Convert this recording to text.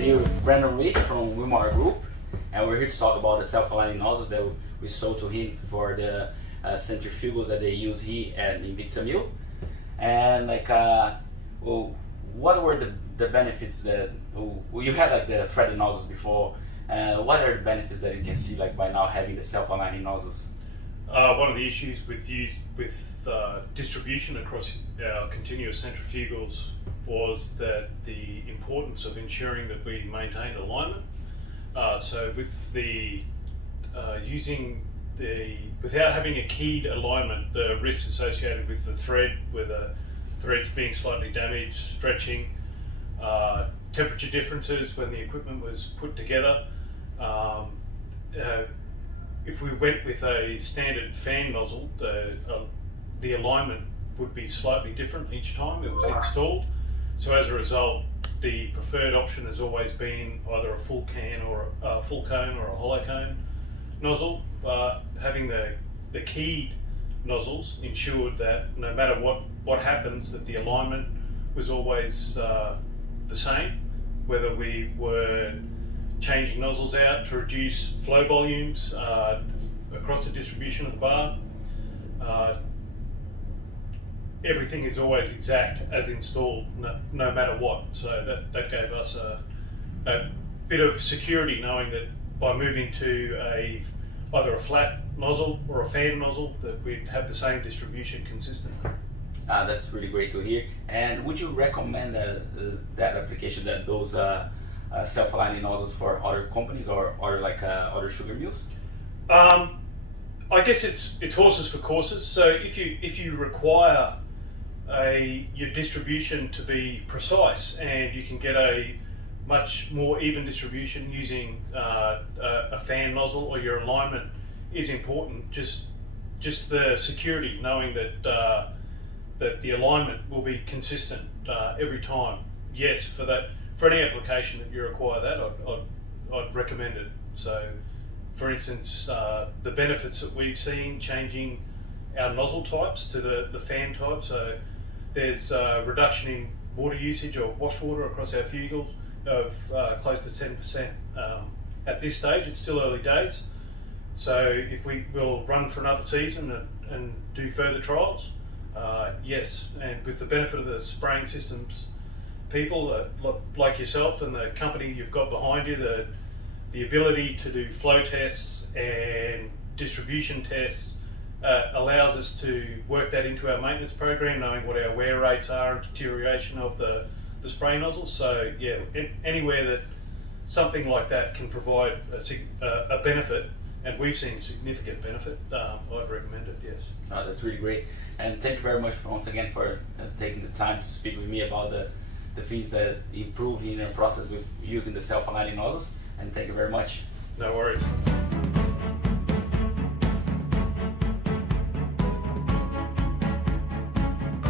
here with Brandon Wick from Wilmar Group, and we're here to talk about the self-aligning nozzles that we sold to him for the centrifugals that they use here at Invicta Mill. And well, what were the benefits that you had, like the threaded nozzles before? What are the benefits that you can see by now having the self-aligning nozzles? One of the issues with distribution across our continuous centrifugals was that the importance of ensuring that we maintained alignment. So with without having a keyed alignment, the risks associated with the thread, where the threads being slightly damaged, stretching, temperature differences when the equipment was put together. If we went with a standard fan nozzle, the alignment would be slightly different each time it was installed. So as a result, the preferred option has always been either a full can or a full cone or a hollow cone nozzle. Having the keyed nozzles ensured that no matter what happens, that the alignment was always the same, whether we were changing nozzles out to reduce flow volumes across the distribution of the bar. Everything is always exact as installed, no matter what. So that gave us a bit of security, knowing that by moving to either a flat nozzle or a fan nozzle, that we'd have the same distribution consistently. That's really great to hear. And would you recommend that application, those self-aligning nozzles for other companies or other sugar mills? I guess it's horses for courses. So if you require your distribution to be precise, and you can get a much more even distribution using a fan nozzle, or your alignment is important, just the security, knowing that the alignment will be consistent every time. Yes, for any application that you require that, I'd recommend it. So, for instance, the benefits that we've seen changing our nozzle types to the fan type. So there's a reduction in water usage or wash water across our fugals of close to 10%. At this stage, it's still early days. So if we will run for another season and do further trials, yes. And with the benefit of the spraying systems, people like yourself and the company you've got behind you, the ability to do flow tests and distribution tests allows us to work that into our maintenance program, knowing what our wear rates are and deterioration of the spray nozzles. So yeah, anywhere that something like that can provide a benefit, and we've seen significant benefit, I'd recommend it, yes. That's really great. And thank you very much once again for taking the time to speak with me about the things that improve in the process with using the self-aligning nozzles. And thank you very much. No worries.